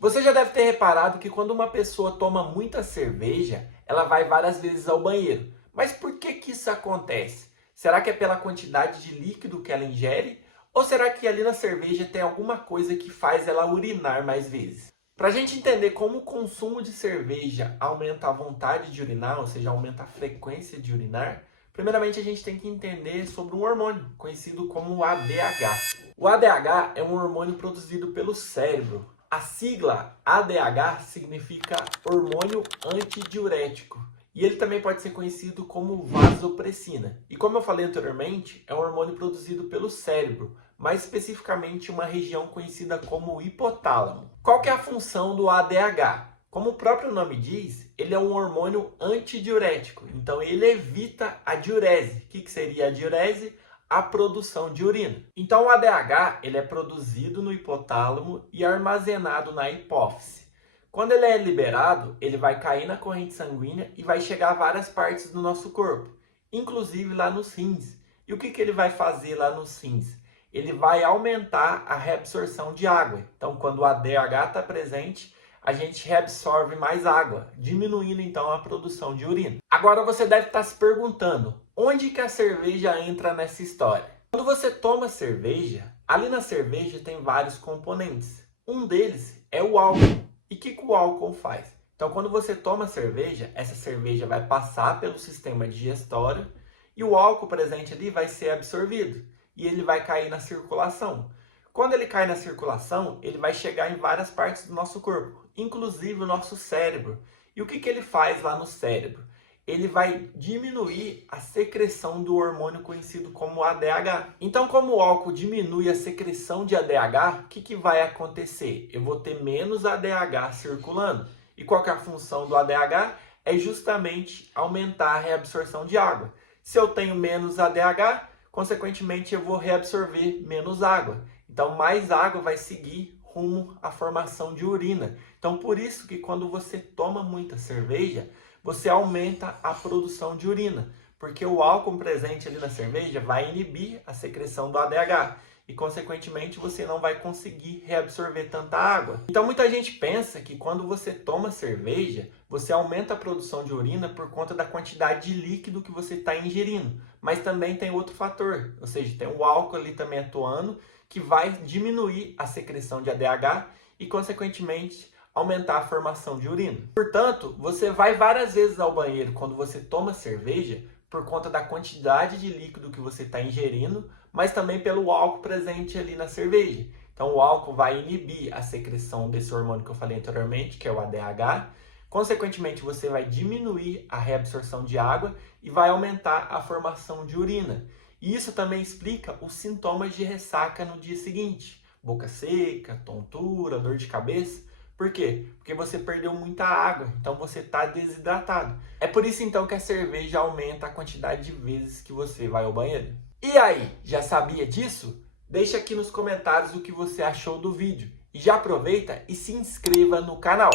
Você já deve ter reparado que quando uma pessoa toma muita cerveja, ela vai várias vezes ao banheiro. Mas por que que isso acontece? Será que é pela quantidade de líquido que ela ingere? Ou será que ali na cerveja tem alguma coisa que faz ela urinar mais vezes? Para a gente entender como o consumo de cerveja aumenta a vontade de urinar, ou seja, aumenta a frequência de urinar, primeiramente a gente tem que entender sobre um hormônio, conhecido como ADH. O ADH é um hormônio produzido pelo cérebro. A sigla ADH significa hormônio antidiurético. E ele também pode ser conhecido como vasopressina. E como eu falei anteriormente, é um hormônio produzido pelo cérebro, mais especificamente uma região conhecida como hipotálamo. Qual que é a função do ADH? Como o próprio nome diz, ele é um hormônio antidiurético. Então ele evita a diurese. O que seria a diurese? A produção de urina. Então o ADH ele é produzido no hipotálamo e armazenado na hipófise. Quando ele é liberado, ele vai cair na corrente sanguínea e vai chegar a várias partes do nosso corpo, inclusive lá nos rins. E o que ele vai fazer lá nos rins? Ele vai aumentar a reabsorção de água. Então, quando o ADH está presente, a gente reabsorve mais água, diminuindo então a produção de urina. Agora você deve estar se perguntando, onde que a cerveja entra nessa história? Quando você toma cerveja, ali na cerveja tem vários componentes. Um deles é o álcool. E o que o álcool faz? Então, quando você toma cerveja, essa cerveja vai passar pelo sistema digestório e o álcool presente ali vai ser absorvido e ele vai cair na circulação. Quando ele cai na circulação, ele vai chegar em várias partes do nosso corpo, inclusive o nosso cérebro. E o que ele faz lá no cérebro? Ele vai diminuir a secreção do hormônio conhecido como ADH. Então, como o álcool diminui a secreção de ADH, o que vai acontecer? Eu vou ter menos ADH circulando. E qual que é a função do ADH? É justamente aumentar a reabsorção de água. Se eu tenho menos ADH, consequentemente eu vou reabsorver menos água. Então, mais água vai seguir rumo à formação de urina. Então, por isso que quando você toma muita cerveja, você aumenta a produção de urina, porque o álcool presente ali na cerveja vai inibir a secreção do ADH e, consequentemente, você não vai conseguir reabsorver tanta água. Então, muita gente pensa que quando você toma cerveja, você aumenta a produção de urina por conta da quantidade de líquido que você está ingerindo, mas também tem outro fator, ou seja, tem o álcool ali também atuando, que vai diminuir a secreção de ADH e, consequentemente, aumentar a formação de urina. Portanto, você vai várias vezes ao banheiro quando você toma cerveja por conta da quantidade de líquido que você está ingerindo, mas também pelo álcool presente ali na cerveja. Então, o álcool vai inibir a secreção desse hormônio que eu falei anteriormente, que é o ADH. Consequentemente, você vai diminuir a reabsorção de água e vai aumentar a formação de urina. E isso também explica os sintomas de ressaca no dia seguinte. Boca seca, tontura, dor de cabeça. Por quê? Porque você perdeu muita água, então você está desidratado. É por isso então que a cerveja aumenta a quantidade de vezes que você vai ao banheiro. E aí, já sabia disso? Deixa aqui nos comentários o que você achou do vídeo. E já aproveita e se inscreva no canal.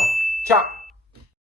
Tchau!